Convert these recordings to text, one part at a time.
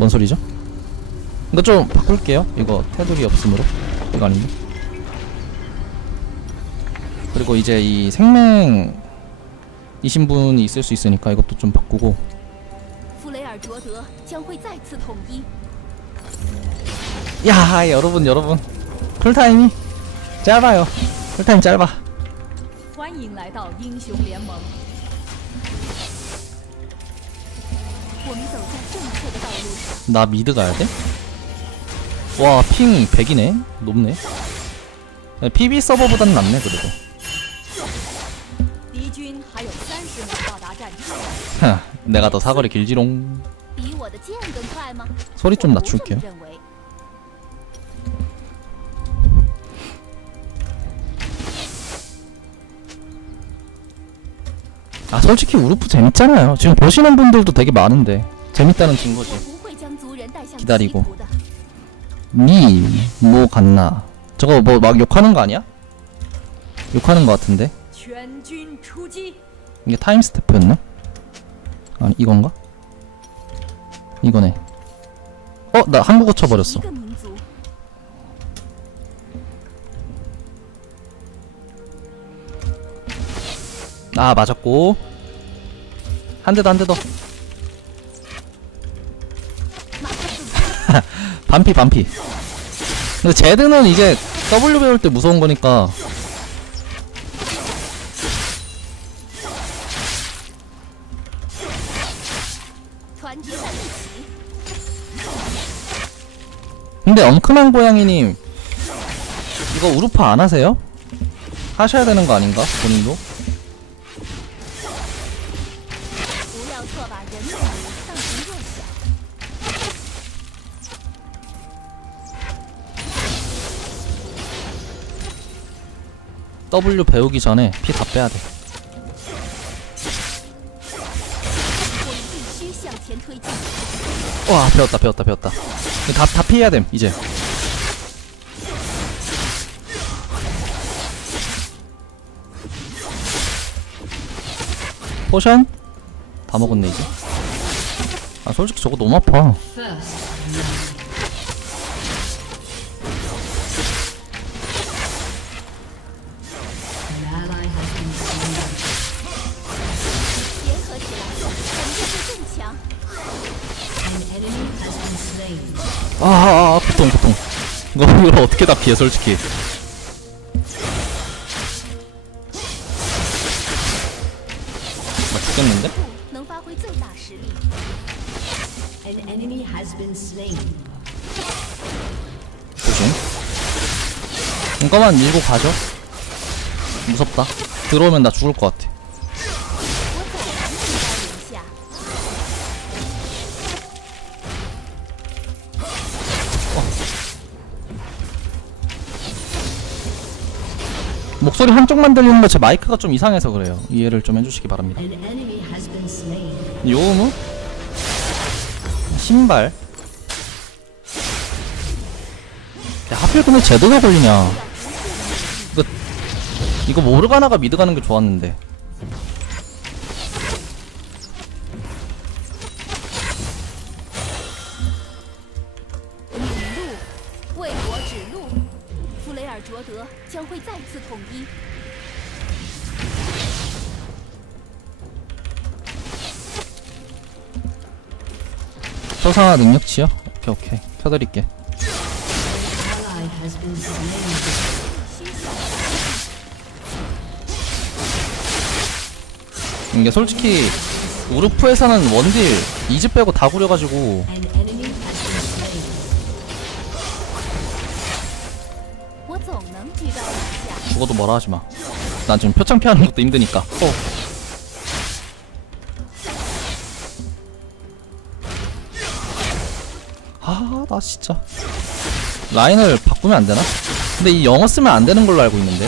뭔 소리죠? 이거 좀 바꿀게요. 이거 테두리 없음으로. 이거 아닌데. 그리고 이제 이 생맹 이신 분이 있을 수 있으니까 이것도 좀 바꾸고 弗雷尔卓德将会再次统一。 야 여러분 여러분 쿨타임이 짧아요 쿨타임 짧아 欢迎来到英雄联盟。 나 미드 가야 돼? 와, 핑 100이네. 높네. PB 서버보단 낫네, 그래도. 내가 더 사거리 길지롱. 소리 좀 낮출게요. 아 솔직히 우르프 재밌잖아요 지금 보시는 분들도 되게 많은데 재밌다는 증거지 기다리고 니뭐 갔나 저거 뭐 막 욕하는 거 아니야? 욕하는 거 같은데 이게 타임스텝이었나? 아니 이건가? 이거네 어? 나 한국어 쳐버렸어 아 맞았고 한 대 더 한 대 더 반피 반피 근데 제드는 이제 W 배울 때 무서운 거니까 근데 엉큼한 고양이님 이거 우루파 안 하세요? 하셔야 되는 거 아닌가? 본인도? W 배우기 전에 피 다 빼야 돼. 와 배웠다 배웠다 배웠다. 다 다 피해야 됨 이제. 포션 다 먹었네 이제. 아 솔직히 저거 너무 아파. 아, 보통, 보통. 이거, 이거 어떻게 다 피해, 솔직히. 막 죽겠는데? 조심. 잠깐만 밀고 가죠. 무섭다. 들어오면 나 죽을 것 같아. 목소리 한쪽만 들리는 거제 마이크가 좀 이상해서 그래요. 이해를 좀 해주시기 바랍니다. 요무 신발? 야 하필 근데 제도가 걸리냐. 이거 이거 모르가나가 미드 가는 게 좋았는데 초상화 능력치요? 오케이 오케이. 켜드릴게. 이게 솔직히 우르프에서는 원딜 이집 빼고 다 구려가지고. 죽어도 뭐라 하지마. 난 지금 표창 피하는 것도 힘드니까. 어. 아 나 진짜 라인을 바꾸면 안 되나? 근데 이 영어 쓰면 안 되는 걸로 알고 있는데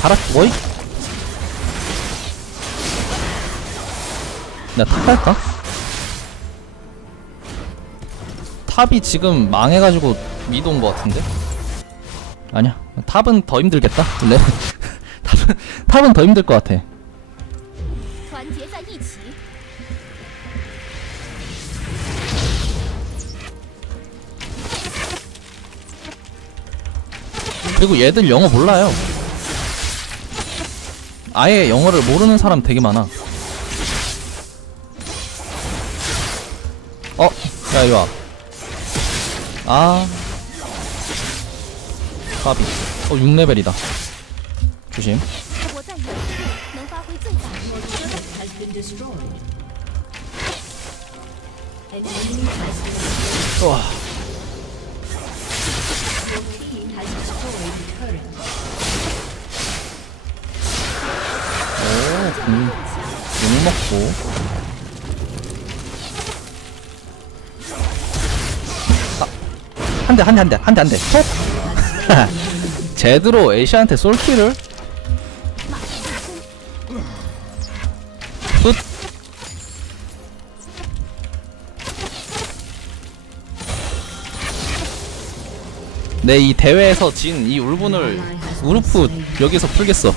가라 죽어 이 내가 탑 갈까? 탑이 지금 망해가지고 미드 온거 같은데? 아니야 탑은 더 힘들겠다 레 탑은 탑은 더 힘들 것 같아 그리고 얘들 영어 몰라요. 아예 영어를 모르는 사람 되게 많아. 어? 야 이리 와아. 까비. 어 6레벨이다. 조심. 와. 오, 更 음, 强，욕 먹고. 아, 한 대, 한 대, 한 대, 한 대, 한 대. 톡! 제대로 애쉬한테 솔킬을? 내 이 대회에서 진 이 울분을 우르프 여기서 풀겠어.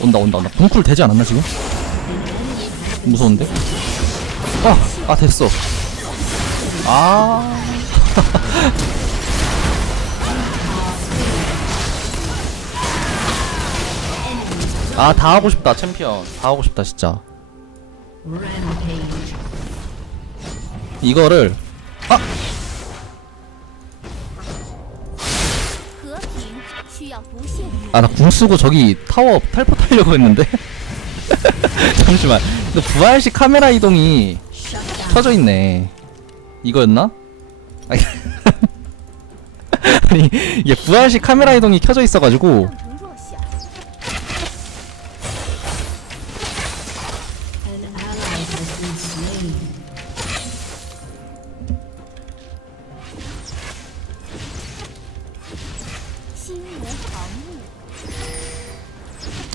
온다 온다 온다. 분쿨 되지 않았나 지금? 무서운데? 아, 아 됐어. 아. 아, 다 하고 싶다, 챔피언. 다 하고 싶다, 진짜. 이거를 아! 아나 궁쓰고 저기 타워 탈포 타려고 했는데? 잠시만. 이 부활시 카메라 이동이 터져있네. 이거였나? 아니 이게 부활시 카메라 이동이 켜져 있어가지고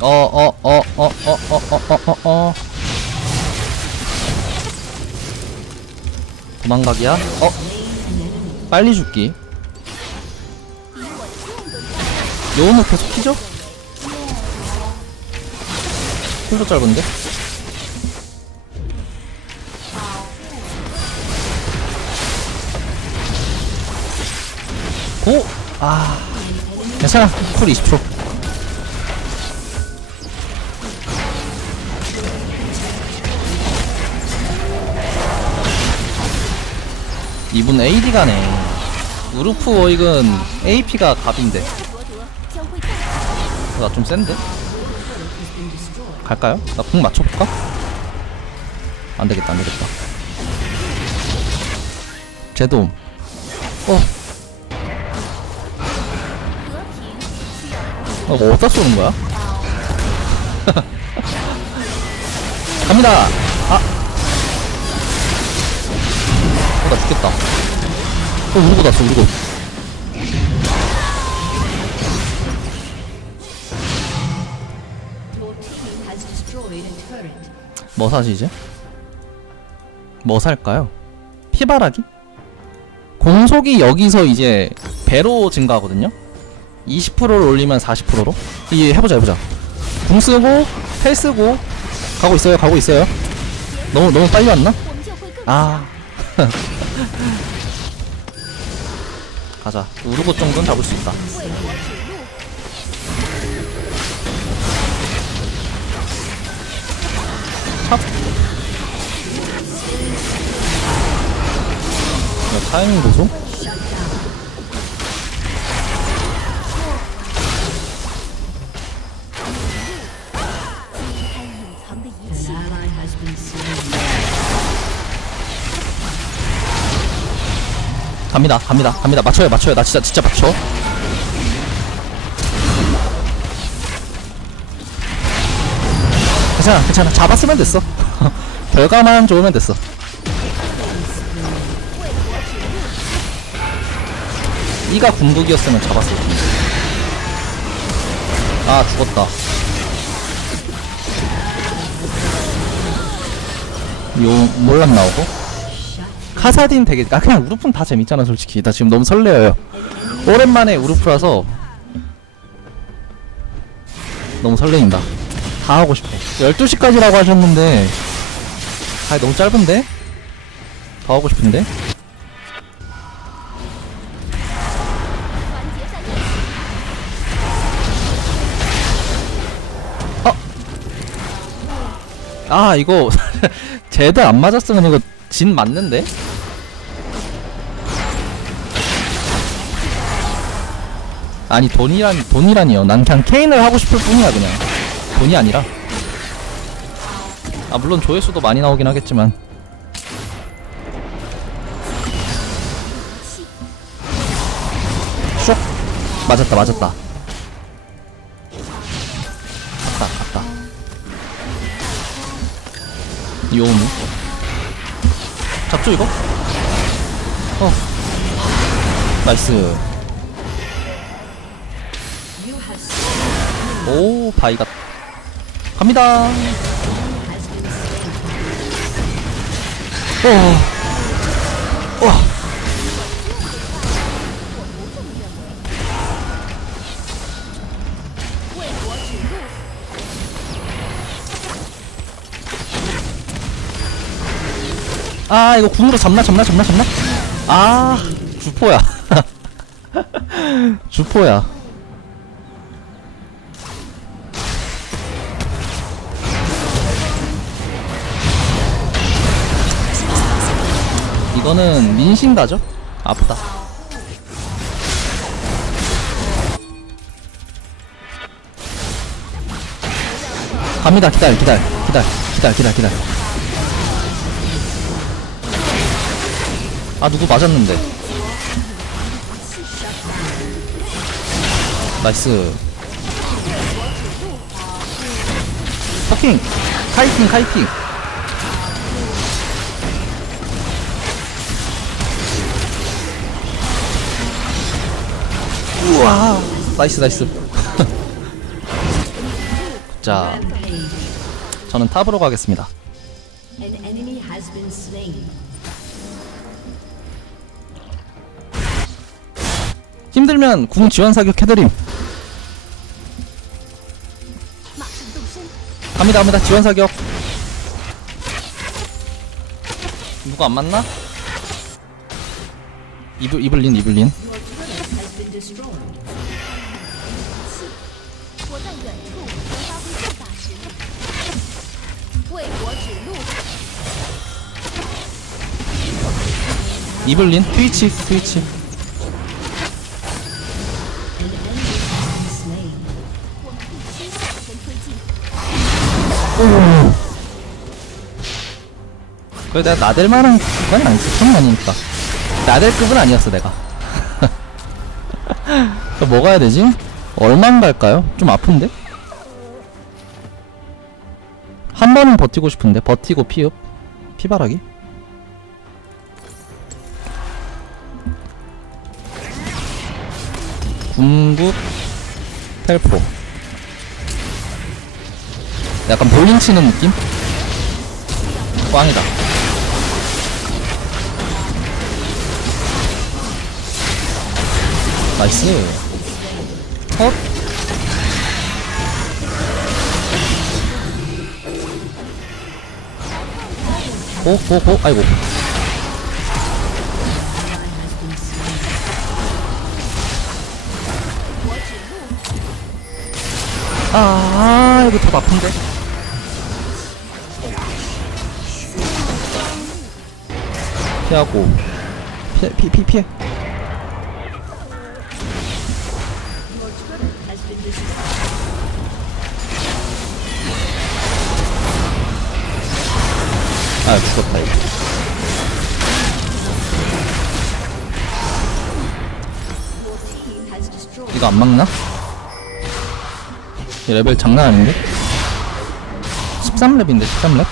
어, 어, 어 어 어 어 어 어 어 어 어 도망가기야? 어? 빨리 죽기 여우는 계속 키죠? 콜도 짧은데? 오! 아 괜찮아 콜 20초 이분 AD 가네 우루프 워익은 AP가 갑인데 나 좀 센데? 갈까요? 나 궁 맞춰볼까? 안되겠다 안되겠다 제돔 어 어, 어디다 쏘는 거야? 갑니다! 어, 나 죽겠다. 어, 우르고 났어, 우르고. 뭐 사시지? 뭐 살까요? 피바라기? 공속이 여기서 이제 배로 증가하거든요? 20%를 올리면 40%로? 이 해보자 해보자 궁 쓰고 헬 쓰고 가고 있어요 가고 있어요 너무 너무 빨리 왔나? 아 가자. 우르고 정도는 잡을 수 있다. 찹 타이밍 보소? 갑니다, 갑니다, 갑니다. 맞춰요, 맞춰요. 나 진짜, 진짜 맞춰. 괜찮아, 괜찮아. 잡았으면 됐어. 결과만 좋으면 됐어. 이가 궁극이었으면 잡았을 텐데. 아, 죽었다. 요, 몰람 나오고. 카사딘 되게 아 그냥 우르프는 다 재밌잖아 솔직히 나 지금 너무 설레어요 오랜만에 우르프라서 너무 설레인다 다 하고 싶어 12시까지라고 하셨는데 아 너무 짧은데? 더 하고 싶은데? 어? 아 이거 제드 안 맞았으면 이거 진 맞는데? 아니 돈이란 돈이라니요. 난 그냥 케인을 하고 싶을 뿐이야 그냥. 돈이 아니라. 아 물론 조회수도 많이 나오긴 하겠지만. 쇽 맞았다 맞았다. 맞다 맞다. 요무 잡죠 이거? 어 나이스 오 바이가. 갑니다. 오. 와. 아 이거 궁으로 잡나 잡나 잡나 잡나? 아 주포야. 주포야. 이거는 민신 가죠? 아프다. 갑니다. 기다려 기다려 기다려 기다려 기다려 기다려. 아 누구 맞았는데? 나이스. 퍼킹 카이팅 카이팅 우와. 나이스 나이스. 자 저는 탑으로 가겠습니다. 힘들면 궁 지원 사격 해드림. 갑니다 갑니다. 지원 사격. 누구 안 맞나? 이블 이블린 이블린. 이블린 트위치 트위치 그래 내가 나댈만한 건 아니지 총 아니니까 나들급은 아니었어 내가 먹어야 되지? 얼만 갈까요? 좀 아픈데? 한 번은 버티고 싶은데 버티고 피읍 피바라기? 궁극 텔포. 약간 볼링 치는 느낌? 꽝이다. 나이스. 헛. 고 고 고. 아이고 아 이거 더 아픈데 피하고 피해 피, 피, 피해 been destroyed. 아 죽었다 이거. 이거 안 막나? 이 레벨 장난 아닌데? 13렙인데 13렙?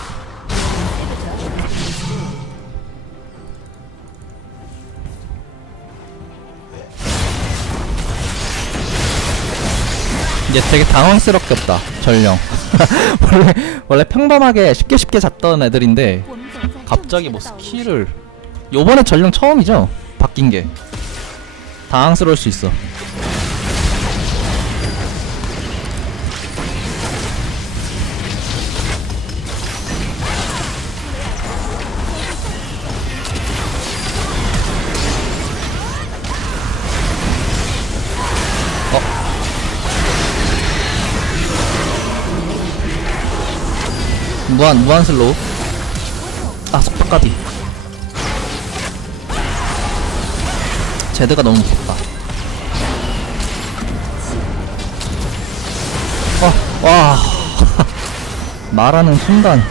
이제 되게 당황스럽겠다 전령 원래 원래 평범하게 쉽게 쉽게 잡던 애들인데 갑자기 뭐 스킬을 요번에 전령 처음이죠? 바뀐 게 당황스러울 수 있어 무한 무한 슬로우. 아 속박까지. 제드가 너무 무섭다. 어, 와. 말하는 순간.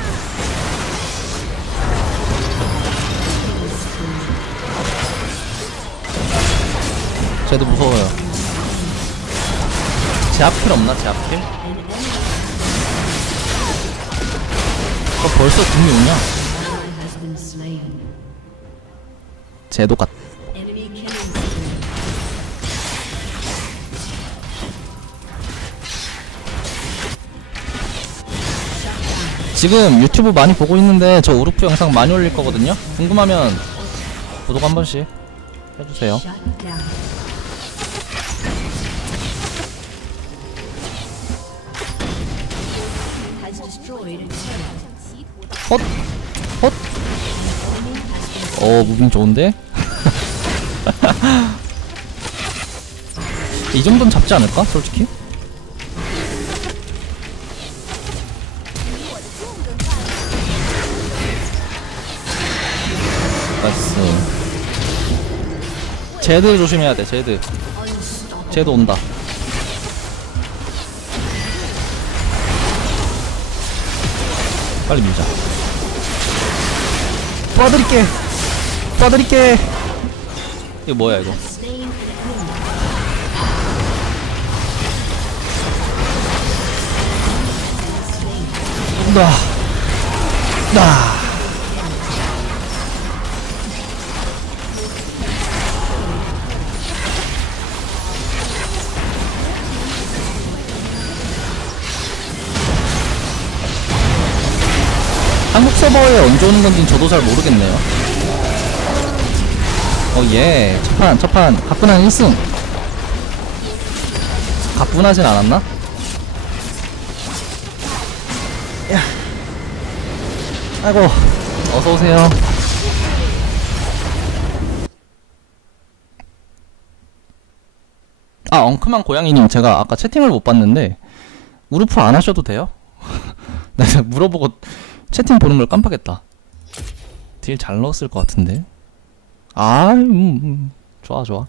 제드 무서워요. 제압킬 없나, 제압킬? 어, 벌써 등이 오냐? 제도 같. 지금 유튜브 많이 보고 있는데 저 우르프 영상 많이 올릴 거거든요. 궁금하면 구독 한 번씩 해주세요. Turret. 헛! 헛! 어 무빙 좋은데? 이 정도는 잡지 않을까? 솔직히? 나이스 제드 조심해야 돼 제드 제드 온다 빨리 밀자 도와드릴게. 도와드릴게. 이거 뭐야 이거? Slain an enemy. 나. 나. 서버에 언제 오는 건지 저도 잘 모르겠네요. 어, 예. 첫판, 첫판. 가뿐한 1승. 가뿐하진 않았나? 아이고 어서 오세요. 아 엉큼한 고양이님 제가 아까 채팅을 못 봤는데 우르프 안 하셔도 돼요? 내가 물어보고 채팅 보는 걸 깜빡했다. 딜 잘 넣었을 것 같은데. 아, 음, 음. 좋아 좋아.